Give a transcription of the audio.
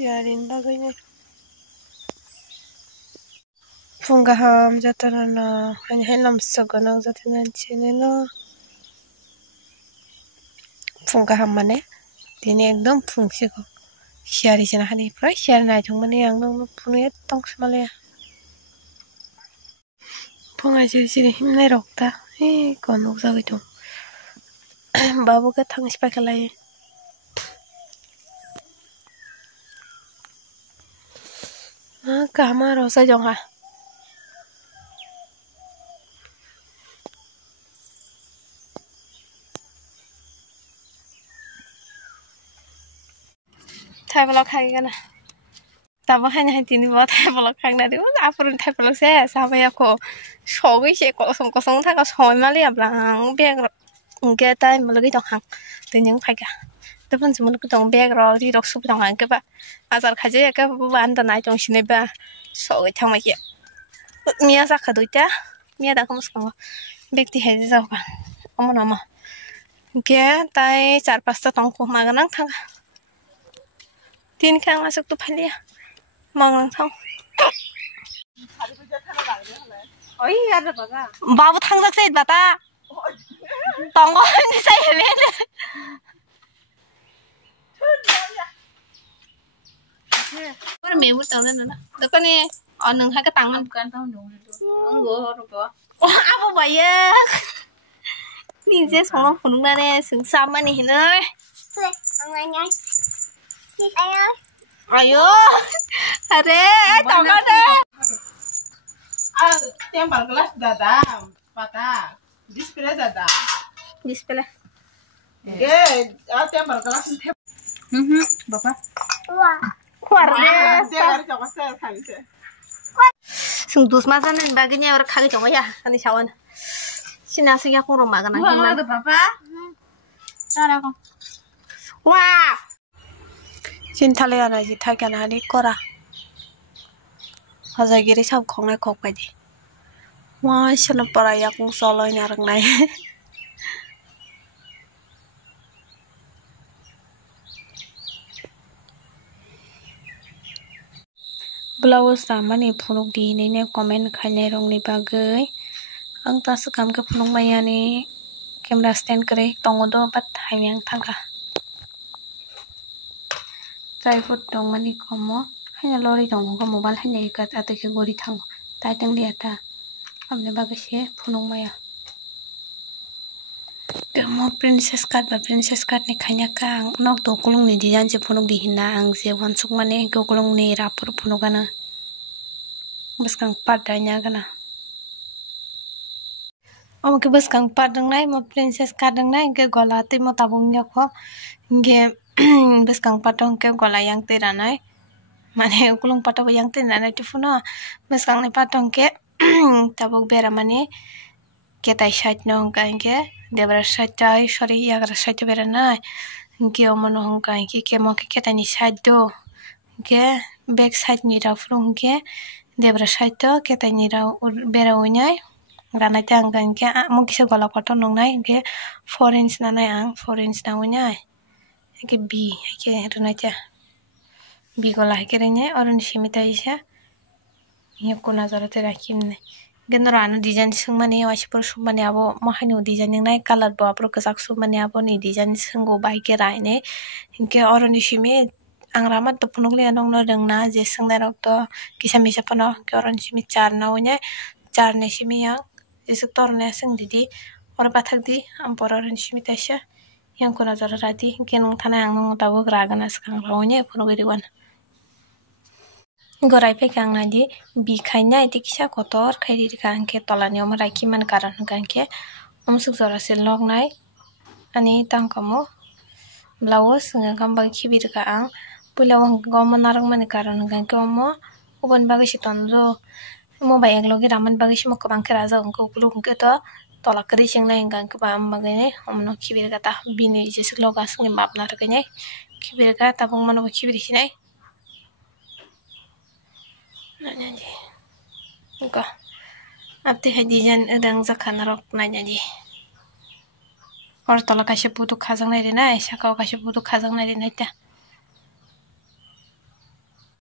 siarin bagainya. Punggaham jatana hanya henam segonang jatanan chineno. Punggaham mana? Dini ekdom pungsigo. Siari jana hani pra siari na jung mana yang nang punya tong semalaya. Punga jiri himne rokta. Kon uksa gitu. Babu ka thang sepakalai. Kamar rosa jonga. Thai blog hai kana. Tabo hanya tini bawa thai blog khang na diu. Apurun thai blog se sampai aku shogi se kosong tha ka soy mali ablang beg ngke tai malagi jong hang. Tenyang phai ka. Tepun semul ku jong beg ro di rok sup jong hang ke ba. Azar khaje ka ban ta nai jong sine ba. Shogi thang ma ke. Mia sa khaduita. Mia da kamus ko. Beg ti hai jaw ka. Oma ngke tai 4-5 ta tong ko maganang thang. Tin khang masuk tu phalia. Mang thong. Oi ada baga. Babu thang sak sai bata. Tonggo ni sai hele. Ber memur tang na. Doko ni onung ha ka tangan Bukan tahu dong itu. Enggak. Oh apa banyak. Ni je songo phunung na ne sung sama ni hinai. Ayo. Are, tonggo de. Tiang gelas dada, patah. Display dada. Display. Tiang gelas itu. Bapak. Kuar de. Dia harus coba saya kali saya. Sung dus masanan baginya orang kaki jongo ya, kan sawan. Sinasi aku rumah kan Wah, ada Bapak. Cara kok. Wah. Cintale ana ji thakyan hani kora. Hazagiri sab khongai khok pai di. Wah, shana para yak mung soloi narang nai. Blouse ramani phunuk di ne comment khainai rong ni bagai. Ang ta sakam ke phunuk maya ni camera stand kare tongo do bat haimyang thangka. Tripod dong mani komo hanya lori dong ko mobile hanya ikat atau ke gori thang tai tang liata amne bagase phunung maya kemo princess cut ni khanya ka nok to kulung ni design je phunuk di hina ang je wansuk mane ko kulung ni rapur phunuk ana bas kang padanya kana ke bas kang padang nai mo princess cut dang nai ke gola te mo tabung nya ko nge bes kang patong ke gola yang teranai mane ukulung patong yang teranai tu funo bes kang ne patong ke tabuk bera mane ke tai side no kan ke debra side tai sorry ya gra side bera nai ke omono hong kan ke mo ke tani side do ke back side ni ra front ke debra side to ke tani ra bera unyai rana tang kan ke mo kise gola patong nong nai ke 4 inch na nai ang 4 inch na unyai के B के रनाचा B को लाके रने और निशिमिता इसा ये को नजर ते राखिमने गनरानो डिजाइन संगमाने वासिपुर सुमने आबो माहानो डिजाइन नाय कलर बो आपरो कसाक सुमने आबो नि डिजाइन संगो बाइके रायने इनके और निशिमे आंग्रामा तो पुनुगले नंग न दंगना जे संगना रक्तो किसामिसा पनो के और निशिमे चार ना वने चार निशिमे या जेसक तोरने संग दिदी और बाथक दी हम पर निशिमिता इसा yang kuna zara rati kenung thana yang nung tabu gragana skang rawnya puno giriwan gorai pe kang nadi bi khainya iti kisa kotor khairi kang ke tolani om raiki man karan kang ke suk zara se log nai ani tang kamo blouse ngang kam bang khibir ka ang pulawang gom narang man karan kang ke omo uban bagi sitonzo mo bayang logi raman bagi simo ko bang keraza ongko pulu ke to tola keri sing lain kan ke pam magane omno kibir kata bini jesik logas ngi map nar kene kibir kata bung mano kibir sinai nanya ji enggak apti hadijan edang zakhan rok nanya ji or tola kashe putu khajang nai rena saka kashe putu khajang nai rena ta